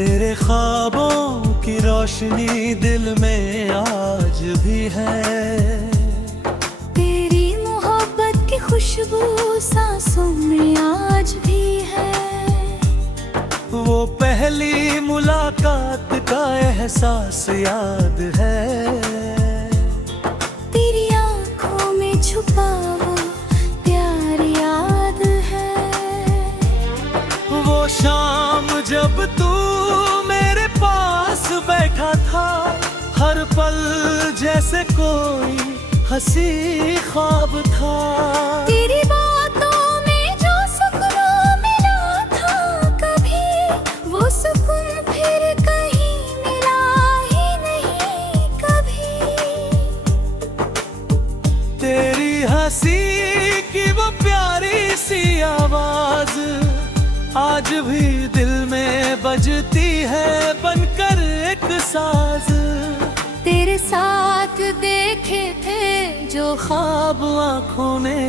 तेरे ख्वाबों की रोशनी दिल में आज भी है। तेरी मोहब्बत की खुशबू सांसों में आज भी है। वो पहली मुलाकात का एहसास याद है। तेरी आंखों में छुपा वो प्यार याद है। वो शाम जब तू मेरे पास बैठा था, हर पल जैसे कोई हंसी ख्वाब था। तेरी बातों में जो सुकून मिला था कभी, वो सुकून फिर कहीं मिला ही नहीं कभी। तेरी हंसी की वो प्यारी सी आवाज आज भी दिल में बजती है बनकर एक साज। तेरे साथ देखे थे जो ख्वाब आँखों ने,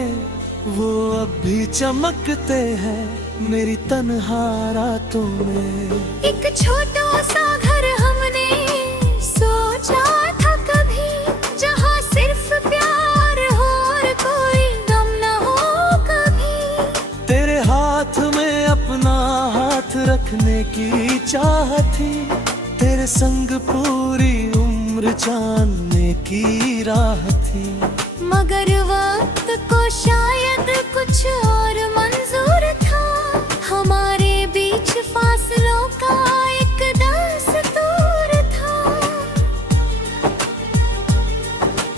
वो अब भी चमकते हैं मेरी तन्हा रातों में। एक छोटा सा घर हमने सोचा था कभी, जहाँ सिर्फ प्यार हो और कोई गम न हो कभी। तेरे हाथ में अपना हाथ रखने की चाह थी, तेरे संग पूरी उम्र जानने की राह थी। मगर वक्त को शायद कुछ और मंजूर था, हमारे बीच फासलों का एक दस्तूर था।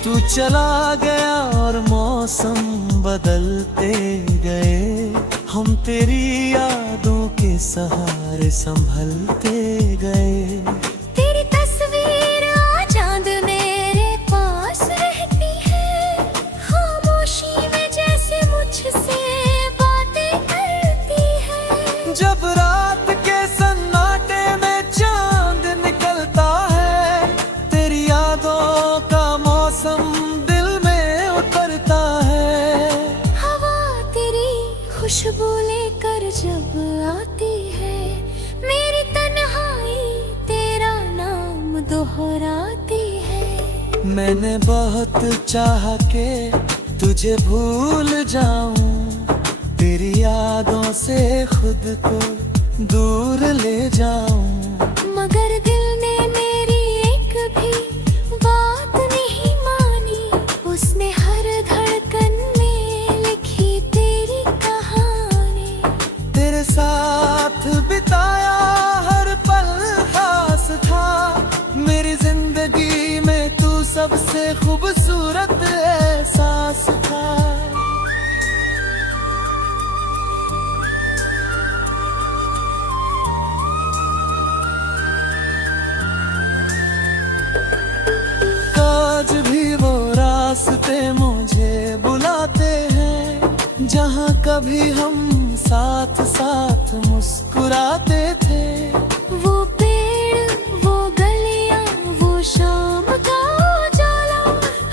तू चला गया और मौसम बदलते गए, हम तेरी यादों के सहारे संभलते गए। तेरी तस्वीर आज चांद मेरे पास रहती है, खामोशी में जैसे मुझसे बातें करती है। जब रात के सन्नाटे में चांद निकलता है, तेरी यादों का मौसम दिल में उतरता है। हवा तेरी खुशबू लेकर जब आती है, मेरी तन्हाई तेरा नाम दोहराती है। मैंने बहुत चाहा के तुझे भूल जाऊं, तेरी यादों से खुद को दूर ले जाऊं। मगर दिल ने मेरी एक भी बात नहीं मानी, उसने हर धड़कन में लिखी तेरी कहानी। तेरे साथ बिताया हर पल खास था, मेरी जिंदगी में तू सबसे खूबसूरत एहसास था। आज भी वो रास्ते मुझे बुलाते हैं, जहाँ कभी हम साथ साथ मुस्कुराते थे। वो पेड़, वो गलियां, वो शाम का उजाला,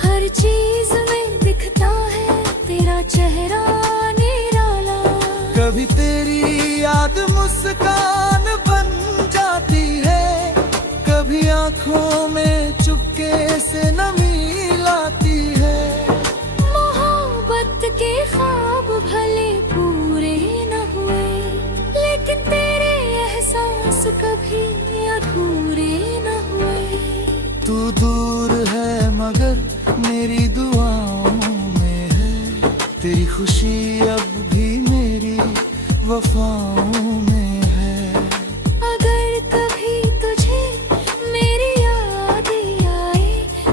हर चीज में दिखता है तेरा चेहरा निराला। कभी तेरी याद मुस्कान बन जाती है, कभी आंखों में चुपके से नमी लाती है। मोहब्बत के ख्वाब भले पूरे न हुए, लेकिन तेरे एहसास कभी अधूरे न हुए। तू दूर है मगर मेरी दुआओं में है, तेरी खुशी अब भी मेरी वफाओं में है। अगर कभी तुझे मेरी याद आए,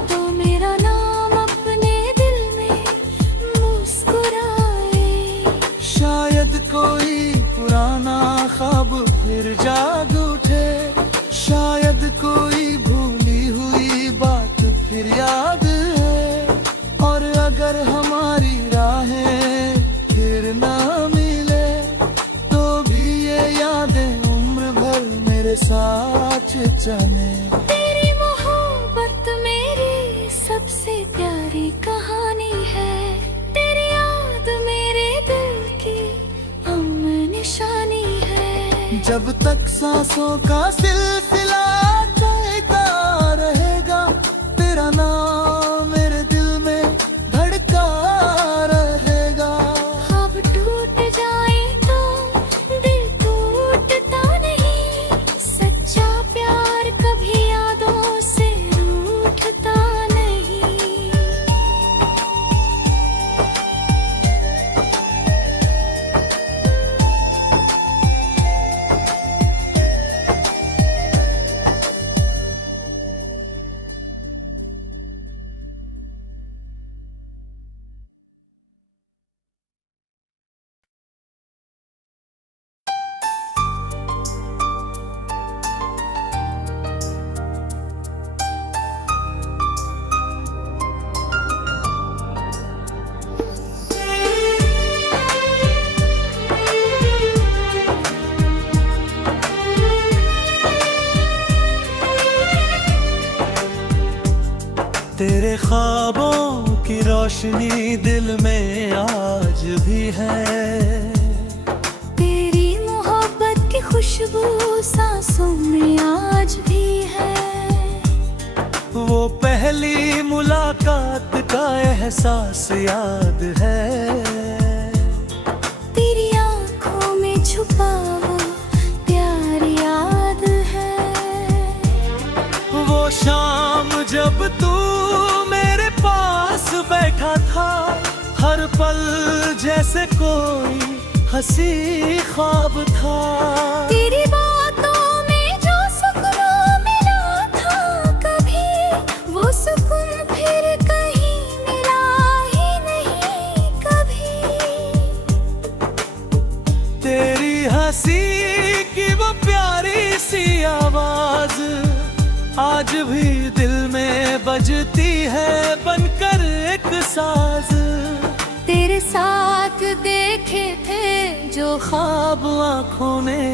तो मेरा नाम अपने दिल में मुस्कुराए। शायद कोई पुराना ख्वाब फिर जाग उठे, शायद कोई भूली हुई बात फिर याद है। और अगर हमारी राहें फिर ना मिले, तो भी ये यादें उम्र भर मेरे साथ चले। तेरी मोहब्बत मेरी सबसे प्यारी कहानी है, तेरी याद मेरे दिल की अमन निशानी है। जब तक सांसों का सिलसिला चलता रहेगा, तेरा नाम मेरे दिल में धड़का रहेगा। अब टूट जाए तो दिल टूटता नहीं, सच्चा प्यार कभी यादों से रूठता नहीं। तेरे ख्वाबों की रोशनी दिल में आज भी है, तेरी मोहब्बत की खुशबू सांसों में आज भी है। वो पहली मुलाकात का एहसास याद है, तेरी आंखों में छुपा वो प्यार याद है। वो शाम जब तू मेरे पास बैठा था, हर पल जैसे कोई हंसी ख्वाब था। तेरी बातों में जो सुकून मिला था कभी, वो सुकून फिर कहीं मिला ही नहीं कभी। तेरी हंसी की वो प्यारी सी आवाज आज भी दिल में बजती है बनकर एक साज। तेरे साथ देखे थे जो ख्वाब आँखों ने,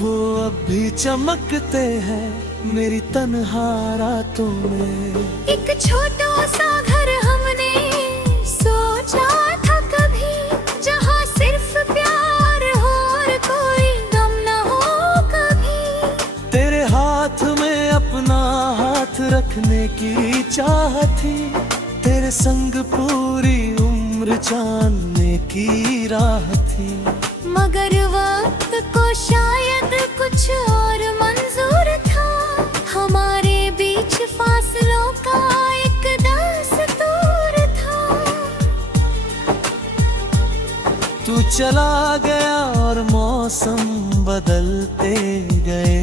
वो अब भी चमकते हैं मेरी तन्हा रातों में। एक छोटा सा घर हमने सोचा था कभी, जहाँ सिर्फ प्यार हो और कोई गम न हो कभी। तेरे हाथ में अपना हाथ रखने की चाह थी, तेरे संग पूरी उम्र जानने की राह थी। मगर वक्त को शायद कुछ और मंजूर था, हमारे बीच फासलों का एक दस्तूर था। तू चला गया और मौसम बदलते गए,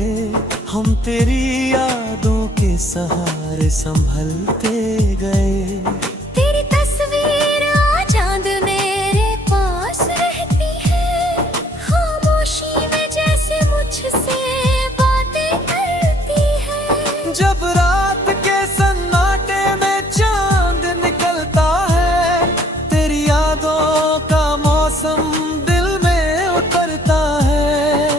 हम तेरी यादों के सहारे संभलते गए। तेरी तस्वीर आज चांद मेरे पास रहती है, खामोशी में जैसे मुझसे बातें करती है। जब रात के सन्नाटे में चांद निकलता है, तेरी यादों का मौसम दिल में उतरता है।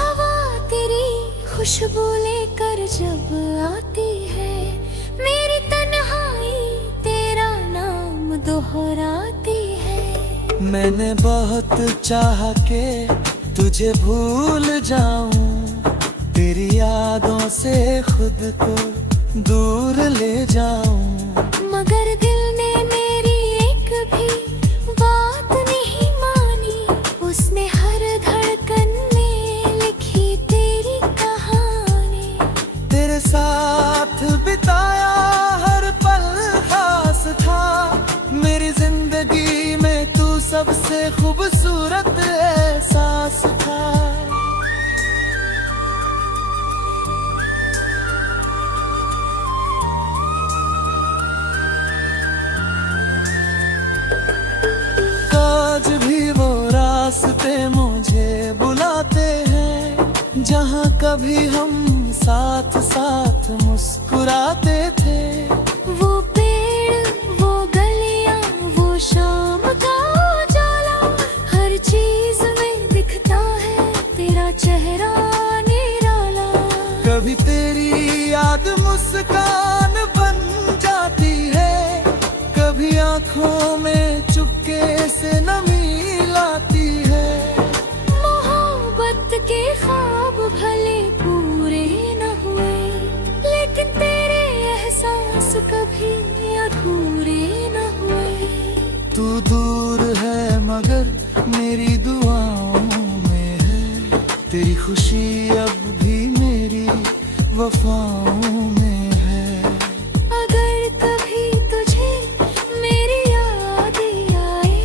हवा तेरी खुशबू लेकर जब आती है, मेरी तन्हाई तेरा नाम दोहराती है। मैंने बहुत चाहा के तुझे भूल जाऊं, तेरी यादों से खुद को दूर ले जाऊं। मगर दिल ने मेरी एक भी बात नहीं मानी, उसने हर धड़कन में लिखी तेरी कहानी। तेरे साथ बिताया हर पल खास था, मेरी जिंदगी में तू सबसे खूबसूरत एहसास था। आज भी वो रास्ते मुझे बुलाते हैं, जहाँ कभी हम साथ साथ मुस्कुराते थे। वो पेड़, वो गलियां, वो शाम का उजाला, हर चीज में दिखता है तेरा चेहरा निराला। कभी तेरी याद मुस्कान बन जाती है, कभी आंखों में चुपके से नमी लाती है। मोहब्बत के ख्वाब तू दूर है मगर मेरी दुआओं में है, तेरी खुशी अब भी मेरी वफाओं में है। अगर कभी तुझे मेरी याद आए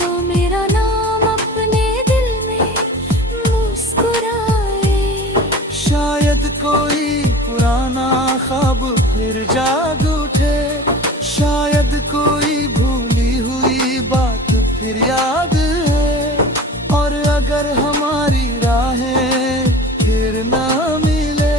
तो मेरा नाम अपने दिल में मुस्कुराए। शायद कोई पुराना ख्वाब फिर जाग उठे, शायद कोई भूली हुई बात फिर याद है। और अगर हमारी राहें फिर ना मिले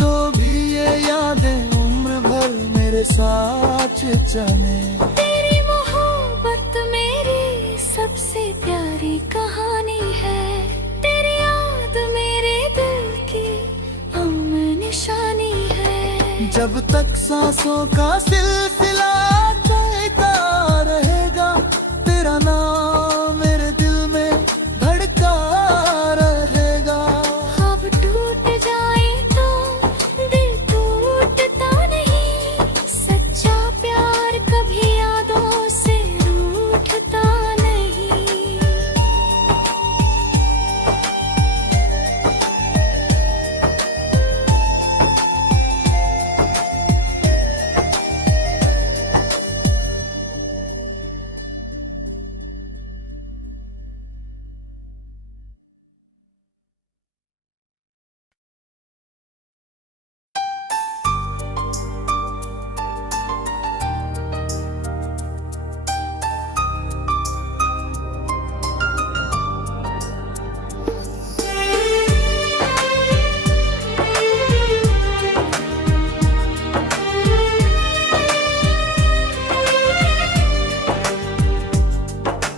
तो भी ये यादें उम्र भर मेरे साथ चले। तेरी मोहब्बत मेरी सबसे प्यारी कहानी है, तेरी याद मेरे दिल की अमन निशानी है। जब तक सांसों का सिलसिला चलता रहेगा, तेरा नाम मेरे दिल में धड़का रहेगा। ख्वाब टूट जाए तो दिल टूटता नहीं, सच्चा प्यार कभी यादों से रूठता नहीं।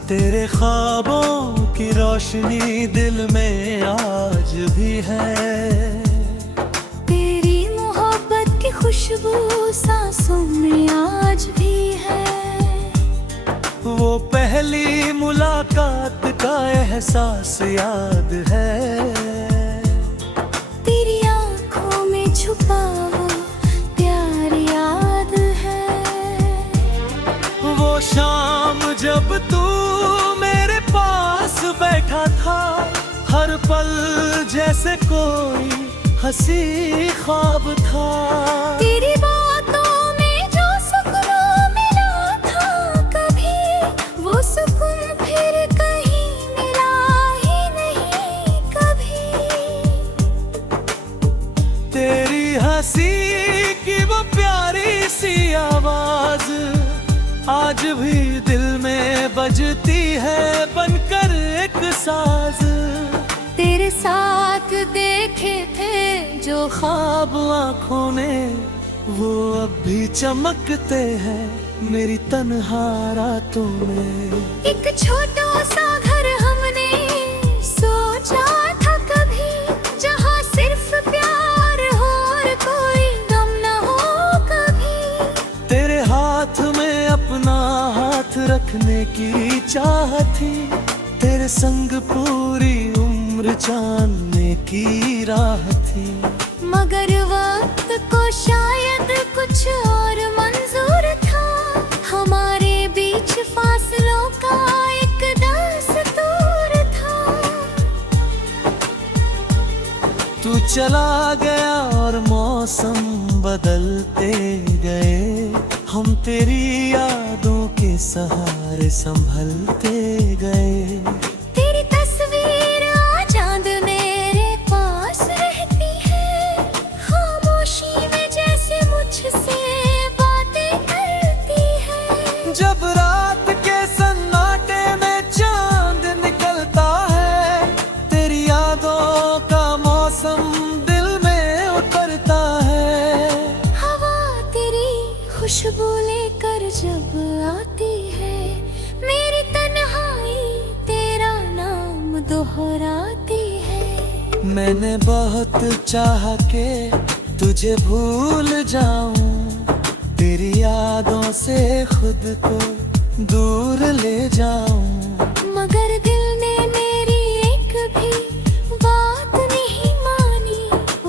तेरे ख्वाबों की रोशनी दिल में आज भी है, तेरी मोहब्बत की खुशबू सांसों में आज भी है। वो पहली मुलाकात का एहसास याद है, तेरी आंखों में छुपा वो प्यार याद है। वो शाम जब तू मेरे पास बैठा था, हर पल जैसे कोई हंसी ख्वाब था। तेरी बातों में जो सुकून मिला था कभी, वो सुकून फिर कहीं मिला ही नहीं कभी। तेरी हंसी की वो प्यारी सी आवाज आज भी दिल में बजती है बनकर एक साज। तेरे साथ देखे थे जो ख्वाब आँखों ने वो अब भी चमकते हैं मेरी तन्हा रातों में। एक छोटा सा घर हमने सोचा था कभी, जहाँ सिर्फ प्यार हो और कोई गम न हो कभी। तेरे हाथ में अपना हाथ रखने की चाह थी, तेरे संग पूरी उम्र जानने की राह थी। मगर वक्त को शायद कुछ और मंजूर था, हमारे बीच फासलों का एक दस्तूर था। तू चला गया और मौसम बदलते गए, हम तेरी यादों के सहारे संभलते गए। तेरी तस्वीर आज चांद मेरे पास रहती है, खामोशी में जैसे मुझसे बातें करती है। जब रात के सन्नाटे में चांद निकलता है, तेरी यादों का मौसम दिल में उतरता है। हवा तेरी खुशबू लेकर जब आती है, मेरी तन्हाई तेरा नाम दोहराती है। मैंने बहुत चाहा के तुझे भूल जाऊं, तेरी यादों से खुद को दूर ले जाऊं। मगर दिल ने मेरी एक भी बात नहीं मानी,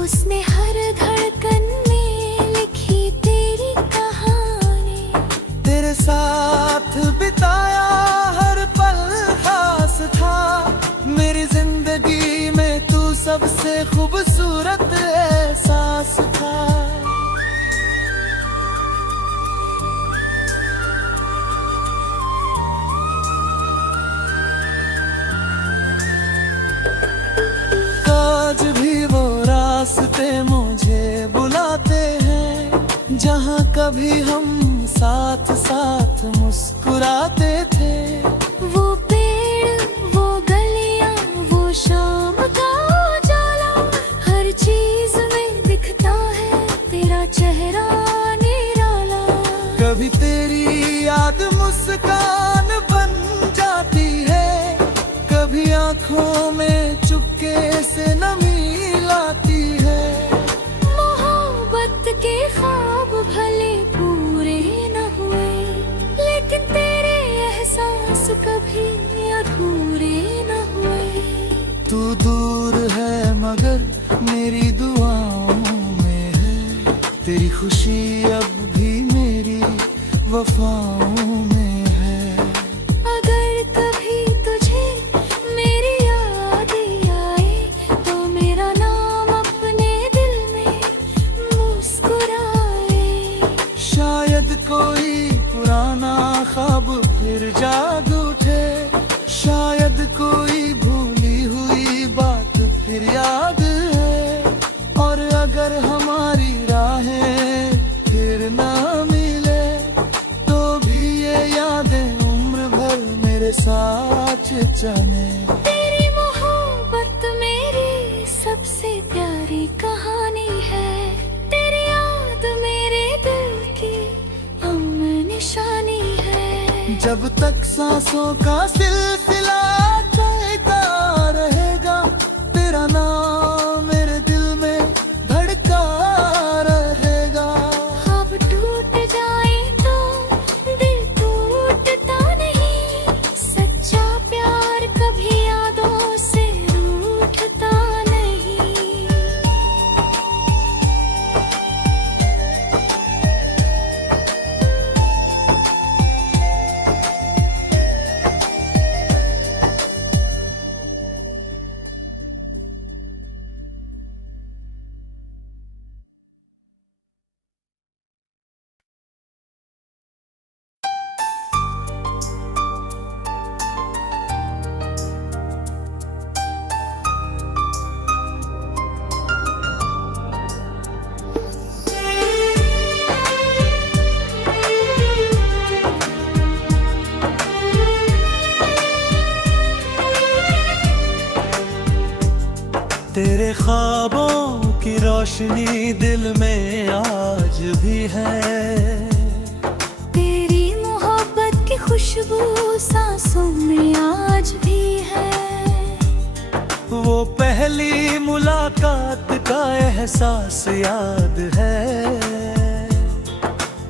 उसने हर धड़कन में लिखी तेरी कहानी। तेरे साथ बिताया कभी हम साथ साथ मुस्कुराते थे। वो पेड़, वो गलियां, वो शाम का उजाला, हर चीज में दिखता है तेरा चेहरा निराला। कभी तेरी याद मुस्कान बन जाती है, कभी आंखों में चुपके से नमी लाती है। मोहब्बत के ख्वाब भले पूरे न हुए, लेकिन तेरे एहसास कभी अधूरे न हुए। तू दूर है मगर मेरी दुआओं में है, तेरी खुशी अब भी मेरी वफाओं में है। अगर कभी तुझे मेरी याद आए, तो मेरा नाम अपने दिल में मुस्कुराए। शायद कोई पुराना ख्वाब फिर जाग उठे, शायद कोई भूली हुई बात फिर याद है। और अगर हमारी राहें फिर ना मिले, तो भी ये यादें उम्र भर मेरे साथ चले। तेरी मोहब्बत मेरी सबसे प्यारी कहानी है, तेरी याद मेरे दिल की अमन निशानी है। जब तक सांसों का सिलसिला चलता रहेगा, तेरा नाम मेरे दिल में धड़का रहेगा। ख्वाब टूट जाए तो दिल टूटता नहीं, सच्चा प्यार कभी यादों से रूठता नहीं। तेरे ख्वाबों की रोशनी दिल में आज भी है, तेरी मोहब्बत की खुशबू सांसों में आज भी है। वो पहली मुलाकात का एहसास याद है,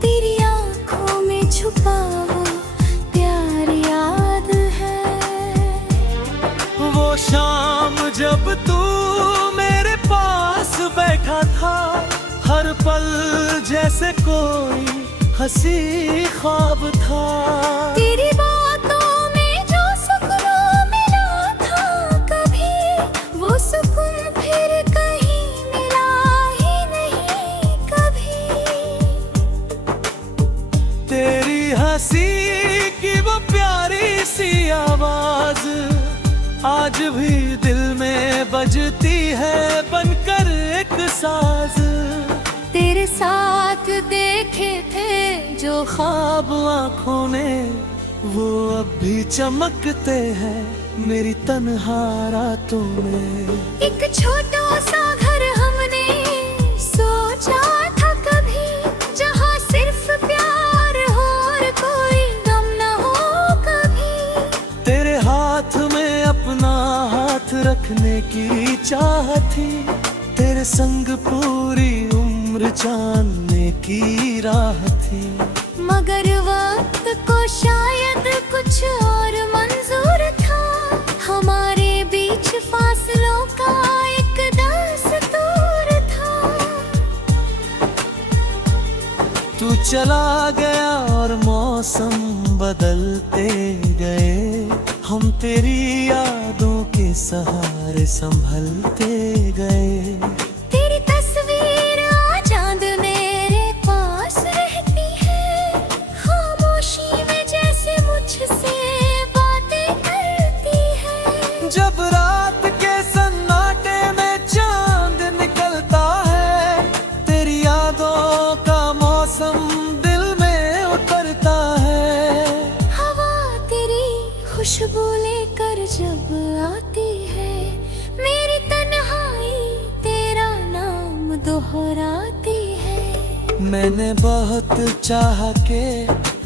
तेरी आंखों में छुपा वो प्यार याद है। वो शाम जब तू मेरे पास बैठा था, हर पल जैसे कोई हंसी ख्वाब था। तेरी बातों में जो सुकून मिला था कभी, वो सुकून फिर कहीं मिला ही नहीं कभी। तेरी हंसी की वो प्यारी सी आवाज आज भी दिल में बजती है बनकर एक साज। तेरे साथ देखे थे जो ख्वाब आँखों ने, वो अब भी चमकते हैं मेरी तन्हा रातों में। एक छोटा सा घर हमने सोचा था कभी, जहाँ सिर्फ प्यार हो और कोई गम न हो कभी। तेरे हाथ में अपना हाथ रखने की चाह थी, तेरे संग पूरी उम्र जानने की राह थी। मगर वक्त को शायद कुछ और मंजूर था, हमारे बीच फासलों का एक दस्तूर था। तू चला गया और मौसम बदलते गए, हम तेरी यादों के सहारे संभलते गए। तेरी तस्वीर आज चांद मेरे पास रहती है, खामोशी में जैसे मुझसे बातें करती है। जब रात के सन्नाटे में चांद निकलता है, तेरी यादों का मौसम जब आती है, मेरी तन्हाई तेरा नाम दोहराती है। मैंने बहुत चाहा के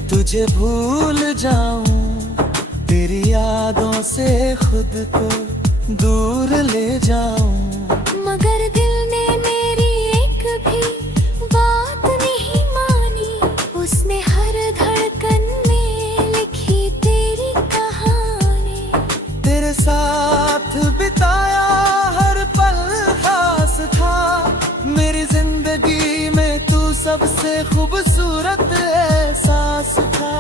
तुझे भूल जाऊं, तेरी यादों से खुद को दूर ले जाऊं, मगर दिल ने मेरी एक भी बात नहीं मानी। उसने हर धड़कन में लिखी तेरी कहानी। तेरे साथ बिताया हर पल खास था, मेरी जिंदगी में तू सबसे खूबसूरत एहसास था।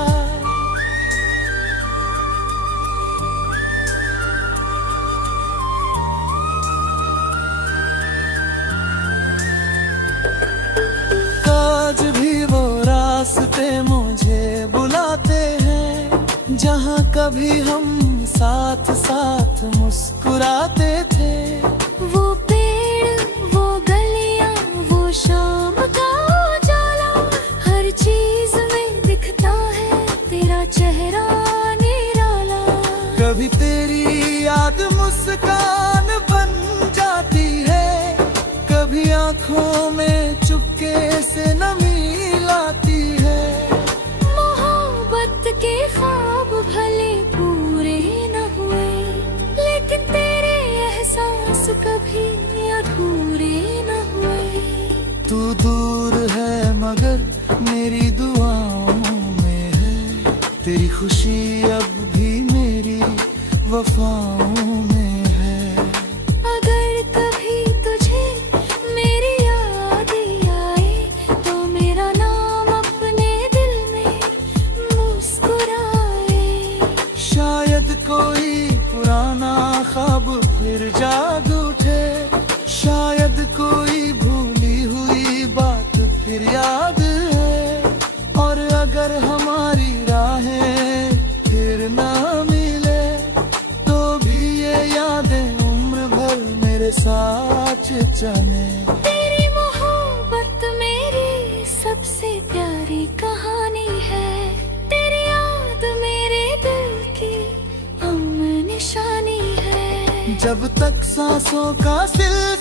आज भी वो रास्ते मुझे बुलाते हैं, जहाँ कभी हम साथ साथ मुस्कुराते थे। वो पेड़, वो गलियां, वो शाम का उजाला, हर चीज में दिखता है तेरा चेहरा निराला। कभी तेरी याद मुस्कान बन जाती है, कभी आंखों में चुपके से नमी लाती है। मोहब्बत के ख्वाब भले पूरे न हुए, लेकिन तेरे एहसास कभी अधूरे न हुए। तू दूर है मगर मेरी दुआओं में है, तेरी खुशी अब भी मेरी वफाओं में है। अगर कभी तुझे मेरी याद आए, तो मेरा नाम अपने दिल में मुस्कुराए। शायद कोई पुराना ख्वाब फिर जाग उठे, शायद कोई भूली हुई बात फिर याद है। और अगर हमारी राहें फिर ना मिले, तो भी ये यादें उम्र भर मेरे साथ चले। तेरी मोहब्बत मेरी सबसे प्यारी कहानी है, तेरी याद मेरे दिल की अमन निशानी है। जब तक सांसों का सिलसिला